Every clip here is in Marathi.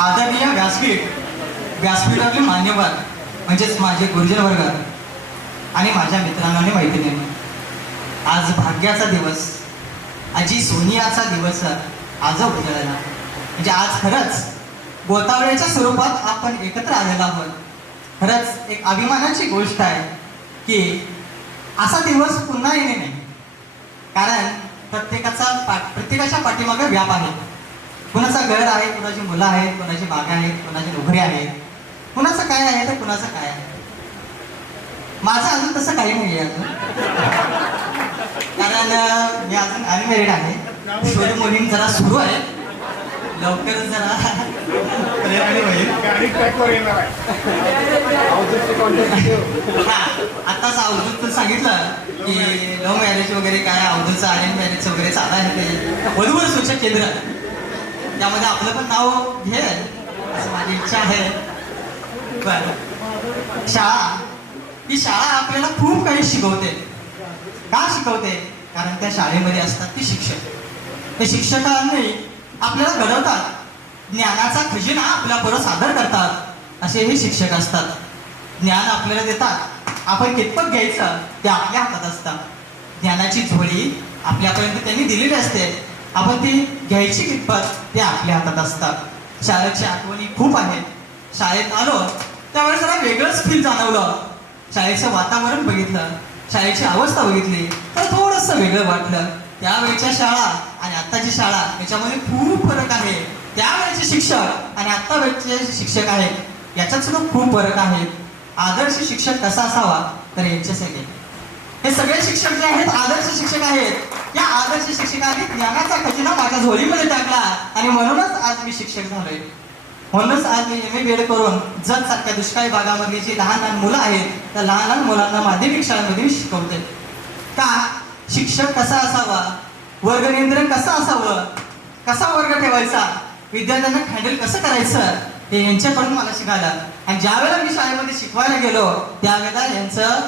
आदरणीय व्यासपीठ व्यासपीठातले मान्यवर म्हणजेच माझे गुरुजन वर्ग आणि माझ्या मित्रांना आणि मैत्रिणींना आज भाग्याचा दिवस आजी सोनियाचा दिवस आज उजळला. म्हणजे आज खरंच गोतावळ्याच्या स्वरूपात आपण एकत्र आलेलो आहोत. खरंच एक अभिमानाची गोष्ट आहे की असा दिवस पुन्हा येणे नाही. कारण प्रत्येकाचा पा प्रत्येकाच्या पाठीमागे व्याप आहे. घर आहे कुणाची मुलं आहेत कुणाची बागा आहेत कुणाची नोकरी आहे कुणाचं काय आहे तर कुणाचं काय आहे? माझं अजून तसं काही नाही आहे अजून. कारण मी अजून अनमेरिड आहे. शोध मोहीम जरा सुरू आहे. लवकरच जरा प्रयत्न होईल. गाडी आताच अवधूत सांगितलं की लव्ह मॅरेज वगैरे काय अवधूतचं अरेंज मॅरेज वगैरे चालू आहे. ते बरोबर सूचक केंद्र. त्यामध्ये आपलं पण नाव घे. असं माझी इच्छा आहे. बर. शाळा. ही शाळा आपल्याला खूप काही शिकवते. का शिकवते? कारण त्या शाळेमध्ये असतात ती शिक्षक. ते शिक्षकांनी आपल्याला घडवतात. ज्ञानाचा खजिना आपल्याबरोबर सादर करतात. असे हे शिक्षक असतात. ज्ञान आपल्याला देतात. आपण कितपत घ्यायचं? ते आपल्या हातात असतं. ज्ञानाची झोळी आपल्यापर्यंत त्यांनी दिलेली असते. आपण ती घ्यायची कितपत ते आपल्या हातात असतात. शाळेच्या आठवणी खूप आहेत. शाळेत आलो त्यावेळेस जरा वेगळंच फील जाणवलं. शाळेचं वातावरण बघितलं शाळेची अवस्था बघितली तर थोडंसं वेगळं वाटलं. त्यावेळेच्या शाळा आणि आत्ताची शाळा याच्यामध्ये खूप फरक आहे. त्यावेळेचे शिक्षक आणि आता वेळचे शिक्षक आहेत याच्यात सुद्धा खूप फरक आहे. आदर्श शिक्षक कसा असावा तर यांच्यासाठी. हे सगळे शिक्षक जे आहेत आदर्श शिक्षक आहेत. या आदर्श शिक्षकांनी ज्ञानाचा खजिना माझ्या झोळीमध्ये टाकला आणि म्हणूनच आज मी शिक्षक झालोय. म्हणूनच आज मी एम ए बी एड करून जत सारख्या दुष्काळी भागामधली जी लहान लहान मुलं आहेत त्या लहान लहान मुलांना माध्यमिक शाळेमध्ये मी शिकवते का? शिक्षक कसा असावा? वर्ग नियंत्रण कसं असावं? कसा वर्ग ठेवायचा? विद्यार्थ्यांना हँडल कसं करायचं? हे यांच्याकडून मला शिकायला आणि ज्या वेळेला मी शाळेमध्ये शिकवायला गेलो त्यावेळेला यांचं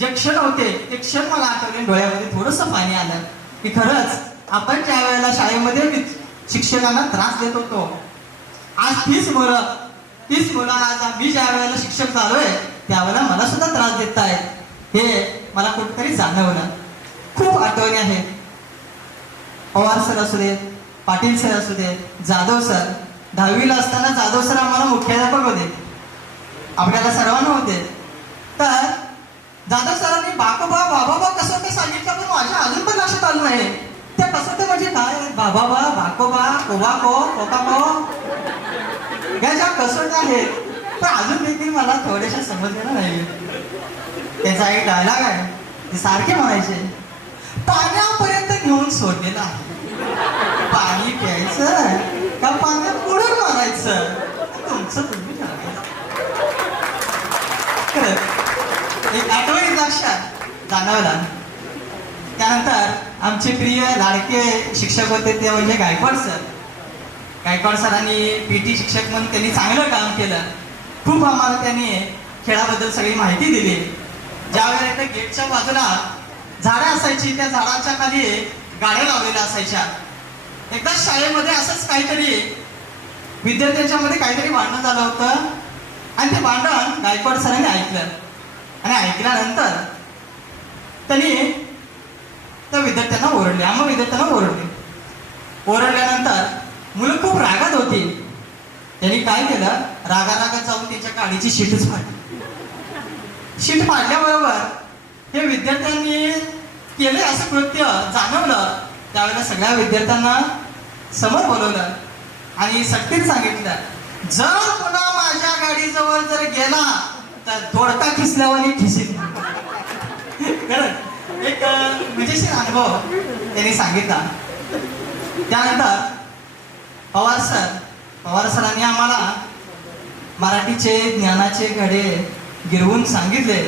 जे क्षण होते ते क्षण मला आठवले. डोळ्यामध्ये थोडंसं पाणी आलं की खरंच आपण ज्या वेळेला शाळेमध्ये शिक्षकांना त्रास देत होतो आज तीच मुलं तीच मुलं आज मी ज्या वेळेला शिक्षक झालोय त्यावेळेला मला सुद्धा त्रास देत आहेत. हे मला कुठेतरी जाणवलं. खूप आठवणी आहेत. पवार सर असू देत पाटील सर असू देत जाधव सर. दहावीला असताना जाधव सर आम्हाला मुख्याध्यापक होते. आपल्याला सर्वांना होते. तर दादा सरांनी बाकोबा बाबाबा कसं ते सांगितलं पण माझ्या अजून पण लक्षात आलं नाही. त्या कसं ते म्हणजे काय? बाबाबा बाकोबा कोबाको कोकाको या ज्या कसोट्या आहेत. पण अजून देखील मला थोड्याशा समजलेलं नाही. त्याचा एक डायलॉग आहे. ते सारखे म्हणायचे पाण्यापर्यंत घेऊन सोडलेलं आहे. पाणी प्यायचं का पाण्यात बुडून मारायचं? तुमचं तुम्ही ठरवायचं. खरंच एक आठवणीत लक्षात जाणवला. त्यानंतर आमचे प्रिय लाडके शिक्षक होते ते म्हणजे गायकवाड सर. गायकवाड सरांनी पी टी शिक्षक म्हणून त्यांनी चांगलं काम केलं. खूप आम्हाला त्यांनी खेळाबद्दल सगळी माहिती दिली. ज्या वेळेला त्या गेटच्या बाजूला झाडं असायची त्या झाडाच्या खाली गाड्या लावलेल्या असायच्या. एकदा शाळेमध्ये असंच काहीतरी विद्यार्थ्यांच्या मध्ये काहीतरी भांडण झालं होतं आणि ते भांडण गायकवाड सरांनी ऐकलं. आणि ऐकल्यानंतर त्यांनी त्या विद्यार्थ्यांना ओरडले. आम्हा विद्यार्थ्यांना ओरडले. ओरडल्यानंतर मुलं खूप रागात होती. त्यांनी काय केलं? रागा रागात जाऊन त्यांच्या गाडीची शीटच फाडली. शीट फाडल्याबरोबर हे विद्यार्थ्यांनी केले असं कृत्य जाणवलं. त्यावेळेला सगळ्या विद्यार्थ्यांना समोर बोलवलं आणि सक्तीत सांगितलं जर पुन्हा माझ्या गाडीजवळ जर गेला दोडका खिसल्यावर खिसील. खरंच एक मजेशीर अनुभव त्यांनी सांगितला. त्यानंतर पवार सर पवार सरांनी आम्हाला मराठीचे ज्ञानाचे घडे गिरवून सांगितले.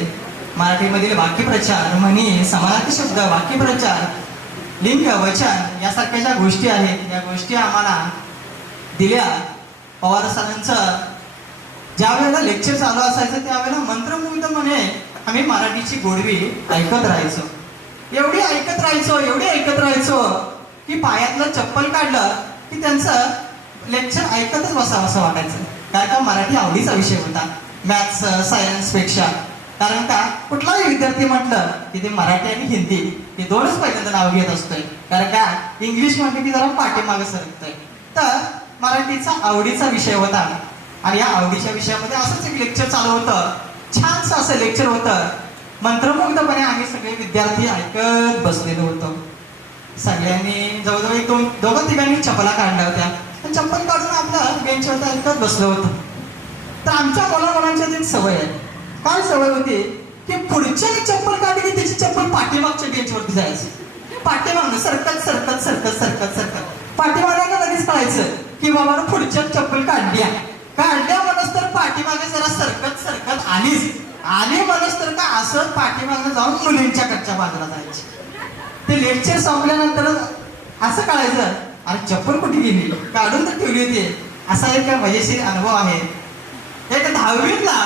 मराठीमधील वाक्यप्रचार म्हणी समानार्थी शब्द वाक्यप्रचार लिंग वचन यासारख्या ज्या गोष्टी आहेत या गोष्टी आम्हाला दिल्या. पवार सरांचं ज्या वेळेला लेक्चर चालू असायचं त्यावेळेला मंत्रमुग्धपणे आम्ही मराठीची गोडवी ऐकत राहायचो. एवढी ऐकत राहायचो एवढी ऐकत राहायचो की पायातलं चप्पल काढलं की त्यांचं लेक्चर ऐकतच बसावं असं वाटायचं. कारण का मराठी आवडीचा विषय होता मॅथ्स सायन्सपेक्षा. कारण का कुठलाही विद्यार्थी म्हटलं की ते मराठी आणि हिंदी हे दोनच पहिल्यांदा नाव घेत असतोय. कारण का इंग्लिश म्हटलं की जरा पाठीमागे सरकतोय. तर मराठीचा आवडीचा विषय होता. आणि या आवडीच्या विषयामध्ये असंच एक लेक्चर चालू होतं. छानसं असं लेक्चर होतं. मंत्रमुग्धपणे आम्ही सगळे विद्यार्थी ऐकत बसलेलो होतो. सगळ्यांनी जवळजवळ एक दोन दोघं तिघांनी चपला काढल्या होत्या. पण चप्पल काढून आपलं बेंचवर ऐकत बसलो होतो. तर आमच्या मुला मुलांच्या सवय आहे. काय सवय होती? की पुढच्या चप्पल काढली की त्याची चप्पल पाठीमागच्या बेंचवरती जायची. पाठीमागनं सरकत सरकत सरकत सरकत सरकत. पाठीमागायला लगेच कळायचं की बाबा पुढच्या चप्पल काढली आहे. काढल्या म्हणस तर पाठीमागे जरा सरकत सरकत आलीच. आली म्हणस तर का असं पाठीमागे जाऊन मुलींच्या कच्च्या बाजूला जायची. ते लेक्चर संपल्यानंतर असं कळायचं अरे चप्पल कुठे गेली? काढून तर ठेवली होती. असा एक मजेशीर अनुभव आहे. एक दहावीतला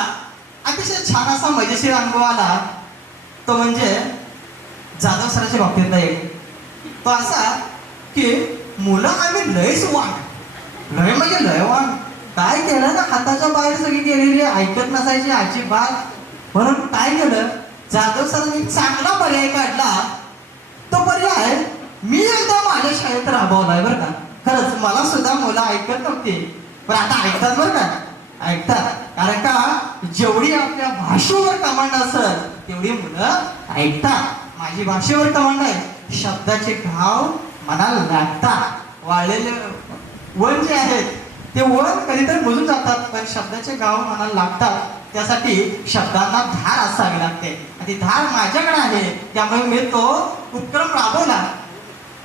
अतिशय छान असा मजेशीर अनुभव आला. तो म्हणजे जाधव सराच्या बाबतीतला एक. तो असा की मुलं आम्ही लयच वाण लय म्हणजे लय वाण काय केलं ना हाताच्या बाहेर सगळी गेलेली ऐकत नसायची अजिबात. म्हणून काय केलं जाधव सरांनी चांगला पर्याय काढला. तो पर्याय मी एकदा माझ्या शाळेत राबवलाय बरं का. खरंच मला सुद्धा मुलं ऐकत नव्हती. पण आता ऐकतात बरं का. ऐकतात. कारण का जेवढी आपल्या भाषेवर कमांड असत तेवढी मुलं ऐकतात. माझी भाषेवर कमांड आहे. शब्दाचे घाव मनाला लागतात. वाळलेले वन जे आहेत ते ओळख कधीतरी बोलून जातात पण शब्दाचे घाव मनाला लागतात. त्यासाठी शब्दांना धार असावी लागते. आणि ती धार माझ्याकडे आहे त्यामुळे मी तो उपक्रम राबवला.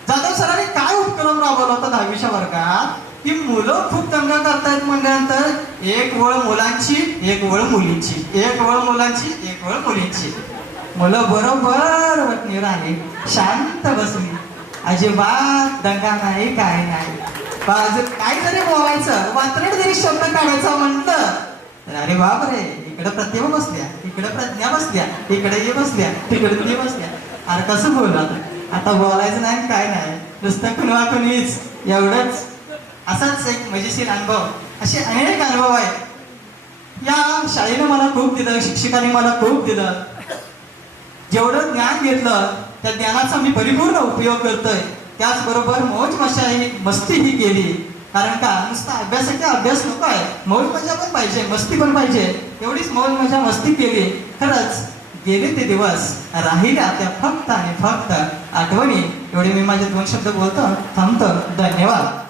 जाधव सरांनी काय उपक्रम राबवला होता दहावीच्या वर्गात? की मुलं खूप दंगा करतायत म्हणल्यानंतर एक वळ मुलांची एक वळ मुलींची. एक वळ मुलांची एक वळ मुलींची. मुलं बरोबर वटणीवर शांत बसली. अजिबात दंगा नाही काय नाही. बाजू काय जरी बोलायचं. वात्रट जरी शब्द काढायचा म्हणलं तर अरे बाप रे इकडे प्रतिभा बसल्या इकडे प्रज्ञा बसल्या इकडे ये बसल्या तिकडे ते बसल्या. अरे कसं बोल आता? बोलायचं नाही काय नाही. नुसतं कुणवा कुणीच एवढंच. असाच एक मजेशीर अनुभव. असे अनेक अनुभव आहेत. या शाळेनं मला खूप दिलं शिक्षकांनी मला खूप दिलं. जेवढं ज्ञान घेतलं त्या ज्ञानाचा मी परिपूर्ण उपयोग करतोय. त्याचबरोबर मौज मशाही मस्ती ही केली. कारण का? नुसता अभ्यासाचा अभ्यास नको आहे. मौज मजा पण पाहिजे मस्ती पण पाहिजे. एवढीच मौज मजा मस्ती केली. खरंच गेले ते दिवस. राहिल्या त्या फक्त आणि फक्त आठवणी. एवढे मी माझे दोन शब्द बोलतो. थांबतो. धन्यवाद.